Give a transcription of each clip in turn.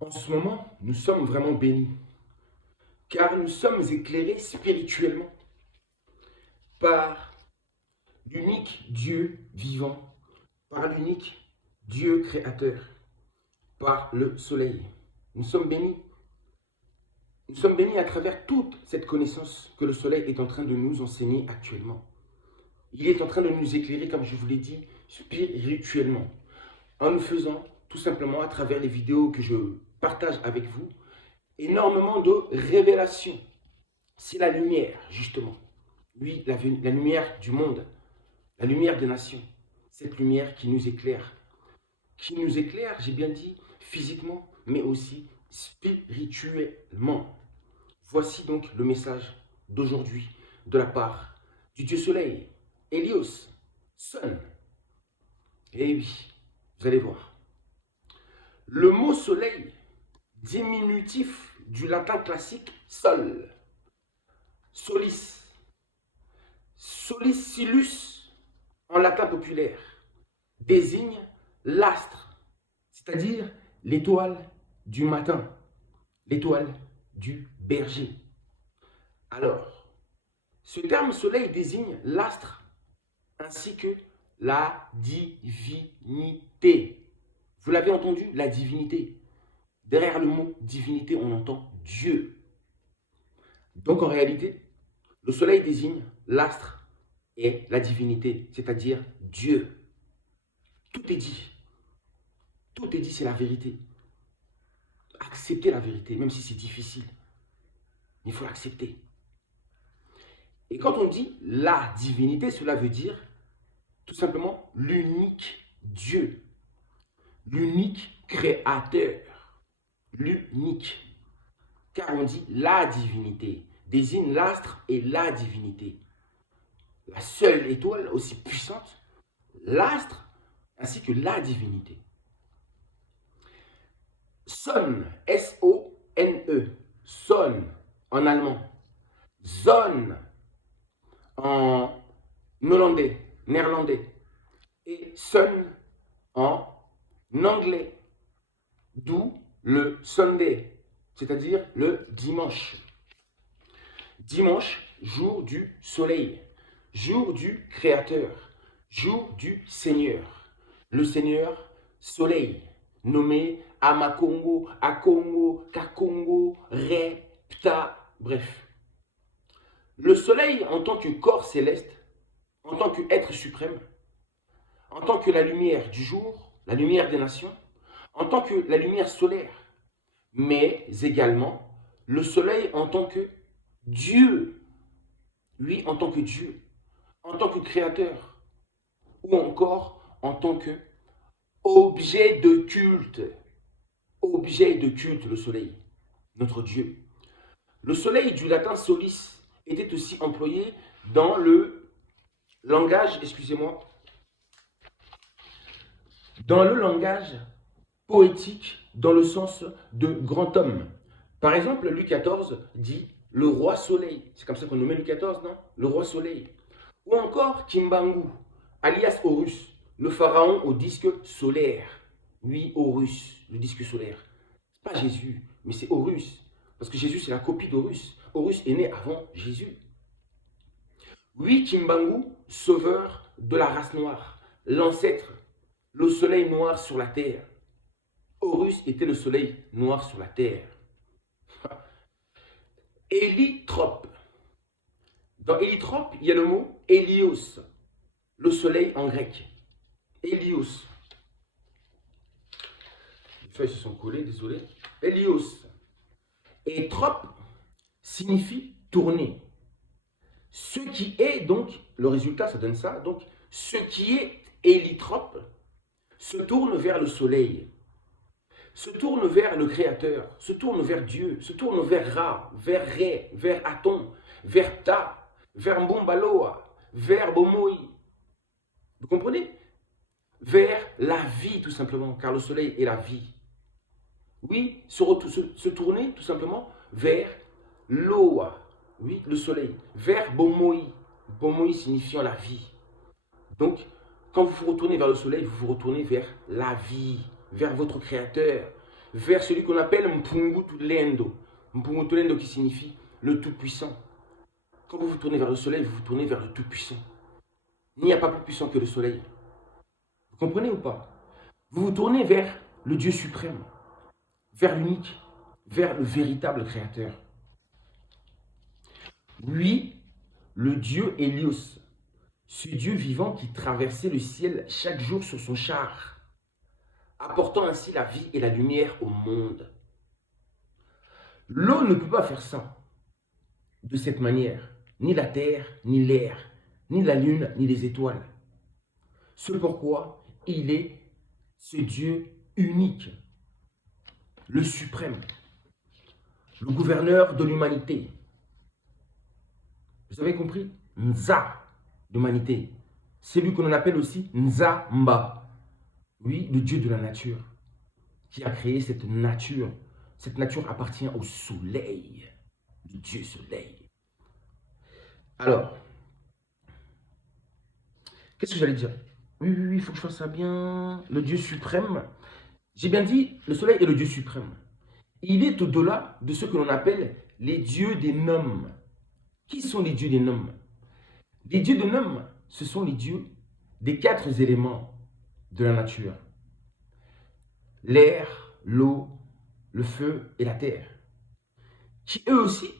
En ce moment, nous sommes vraiment bénis, car nous sommes éclairés spirituellement par l'unique Dieu vivant, par l'unique Dieu créateur, par le soleil. Nous sommes bénis. Nous sommes bénis à travers toute cette connaissance que le soleil est en train de nous enseigner actuellement. Il est en train de nous éclairer, comme je vous l'ai dit, spirituellement, en nous faisant tout simplement à travers les vidéos que je partage avec vous, énormément de révélations. C'est la lumière, justement. Oui, la lumière du monde, la lumière des nations. Cette lumière qui nous éclaire. Qui nous éclaire, j'ai bien dit, physiquement, mais aussi spirituellement. Voici donc le message d'aujourd'hui de la part du Dieu Soleil, Hélios, Sun. Et oui, vous allez voir. Le mot soleil, diminutif du latin classique sol, solis, solicillus en latin populaire, désigne l'astre, c'est-à-dire l'étoile du matin, l'étoile du berger. Alors, ce terme soleil désigne l'astre ainsi que la divinité. Vous l'avez entendu, la divinité. Derrière le mot divinité, on entend Dieu. Donc en réalité, le soleil désigne l'astre et la divinité, c'est-à-dire Dieu. Tout est dit. Tout est dit, c'est la vérité. Acceptez la vérité, même si c'est difficile. Il faut l'accepter. Et quand on dit la divinité, cela veut dire tout simplement l'unique Dieu, l'unique créateur, l'unique. Car on dit la divinité, désigne l'astre et la divinité. La seule étoile aussi puissante, l'astre, ainsi que la divinité. Sonne, S-O-N-E, sonne en allemand, zone en hollandais, néerlandais, et sun en anglais, d'où le Sunday, c'est-à-dire le dimanche. Dimanche, jour du soleil, jour du Créateur, jour du Seigneur. Le Seigneur soleil, nommé Amakongo, Akongo, Kakongo, Ré, Pta, bref. Le soleil en tant que corps céleste, en tant qu'être suprême, en tant que la lumière du jour, la lumière des nations, en tant que la lumière solaire, mais également le soleil en tant que Dieu, lui en tant que Dieu, en tant que créateur, ou encore en tant que objet de culte. Objet de culte, le soleil, notre Dieu. Le soleil du latin solis était aussi employé dans le langage, excusez-moi, dans le langage poétique dans le sens de grand homme. Par exemple, Louis XIV dit le roi soleil. C'est comme ça qu'on nommait Louis XIV, non? Le roi soleil. Ou encore Kimbangu, alias Horus, le pharaon au disque solaire. Oui, Horus, le disque solaire. C'est pas Jésus, mais c'est Horus. Parce que Jésus, c'est la copie d'Horus. Horus est né avant Jésus. Oui, Kimbangu, sauveur de la race noire, l'ancêtre, le soleil noir sur la terre. Horus était le soleil noir sur la terre. Hélitrope. Dans hélitrope, il y a le mot hélios, le soleil en grec. Hélios. Les feuilles se sont collées, désolé. Hélios. Et trope signifie tourner. Ce qui est donc, le résultat, ça donne ça. Donc, ce qui est hélitrope se tourne vers le soleil, se tourne vers le Créateur, se tourne vers Dieu, se tourne vers Ra, vers Ré, vers Aton, vers Ta, vers Mbombaloa, vers Bomoi. Vous comprenez? Vers la vie, tout simplement, car le soleil est la vie. Oui, se tourner, tout simplement, vers Loa, oui, le soleil, vers Bomoi. Bomoi signifiant la vie. Donc, quand vous vous retournez vers le soleil, vous vous retournez vers la vie, vers votre Créateur. vers celui qu'on appelle Mpungutulendo. Mpungutulendo qui signifie le Tout-Puissant. Quand vous vous tournez vers le soleil, vous vous tournez vers le Tout-Puissant. Il n'y a pas plus puissant que le soleil. Vous comprenez ou pas? Vous vous tournez vers le Dieu suprême, vers l'unique, vers le véritable créateur. Oui, le Dieu Hélios, ce Dieu vivant qui traversait le ciel chaque jour sur son char, apportant ainsi la vie et la lumière au monde. L'eau ne peut pas faire ça de cette manière, ni la terre, ni l'air, ni la lune, ni les étoiles. C'est pourquoi il est ce Dieu unique, le suprême, le gouverneur de l'humanité. Vous avez compris? Nza, l'humanité. C'est lui qu'on appelle aussi Nzamba. Oui, le Dieu de la nature, qui a créé cette nature. Cette nature appartient au soleil, le Dieu soleil. Alors, qu'est-ce que j'allais dire? Oui, il faut que je fasse ça bien. Le Dieu suprême. J'ai bien dit, le soleil est le Dieu suprême. Il est au-delà de ce que l'on appelle les dieux des noms. Qui sont les dieux des noms? Les dieux des noms, ce sont les dieux des 4 éléments de la nature. L'air, l'eau, le feu et la terre. Qui eux aussi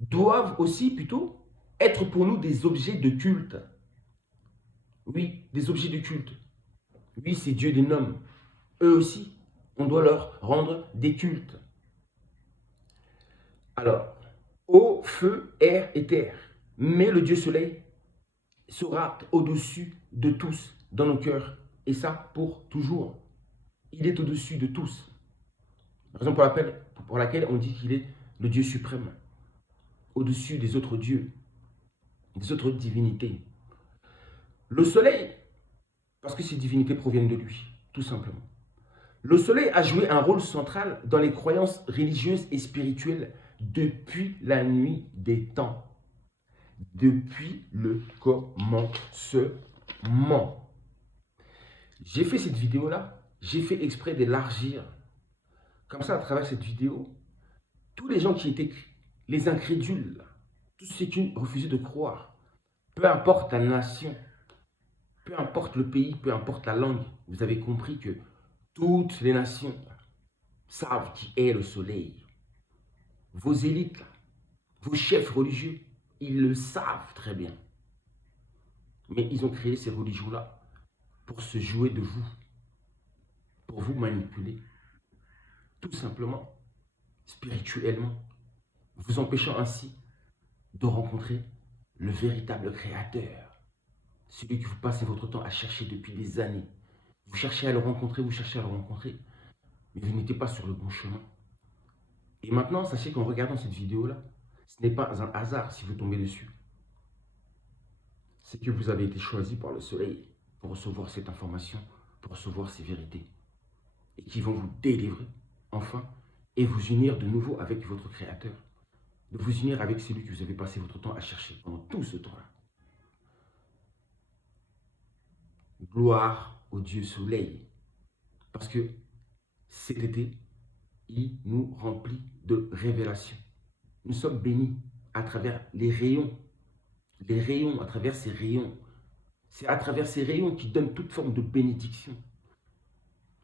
doivent aussi plutôt être pour nous des objets de culte. Oui, des objets de culte. Oui, ces dieux des noms. Eux aussi, on doit leur rendre des cultes. Alors, eau, feu, air et terre. Mais le Dieu soleil sera au-dessus de tous dans nos cœurs. Et ça pour toujours. Il est au-dessus de tous. Raison pour laquelle on dit qu'il est le Dieu suprême. Au-dessus des autres dieux, des autres divinités. Le soleil, parce que ces divinités proviennent de lui, tout simplement. Le soleil a joué un rôle central dans les croyances religieuses et spirituelles depuis la nuit des temps. Depuis le commencement. J'ai fait cette vidéo-là, j'ai fait exprès d'élargir. Comme ça, à travers cette vidéo, tous les gens qui étaient les incrédules, tous ceux qui refusaient de croire, peu importe la nation, peu importe le pays, peu importe la langue, vous avez compris que toutes les nations savent qui est le soleil. Vos élites, vos chefs religieux, ils le savent très bien. Mais ils ont créé ces religions-là pour se jouer de vous, pour vous manipuler, tout simplement, spirituellement, vous empêchant ainsi de rencontrer le véritable créateur, celui que vous passez votre temps à chercher depuis des années. Vous cherchez à le rencontrer, mais vous n'étiez pas sur le bon chemin. Et maintenant, sachez qu'en regardant cette vidéo-là, ce n'est pas un hasard si vous tombez dessus. C'est que vous avez été choisi par le soleil pour recevoir cette information, pour recevoir ces vérités. Et qui vont vous délivrer, enfin, et vous unir de nouveau avec votre Créateur. De vous unir avec celui que vous avez passé votre temps à chercher pendant tout ce temps-là. Gloire au Dieu soleil. Parce que cet été, il nous remplit de révélations. Nous sommes bénis à travers les rayons. Les rayons, à travers ces rayons. C'est à travers ces rayons qui donnent toute forme de bénédiction.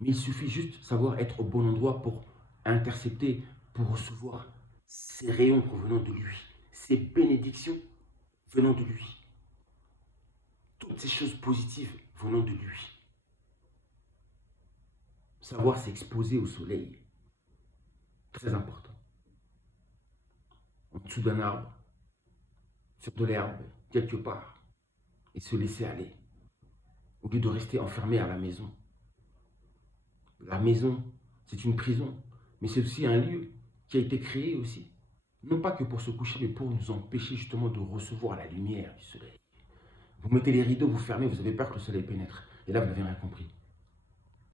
Mais il suffit juste de savoir être au bon endroit pour intercepter, pour recevoir ces rayons provenant de lui. Ces bénédictions venant de lui. Toutes ces choses positives venant de lui. Savoir s'exposer au soleil. Très important. En dessous d'un arbre, sur de l'herbe, quelque part. Et se laisser aller. Au lieu de rester enfermé à la maison. La maison, c'est une prison. Mais c'est aussi un lieu qui a été créé aussi. Non pas que pour se coucher, mais pour nous empêcher justement de recevoir la lumière du soleil. Vous mettez les rideaux, vous fermez, vous avez peur que le soleil pénètre. Et là, vous n'avez rien compris.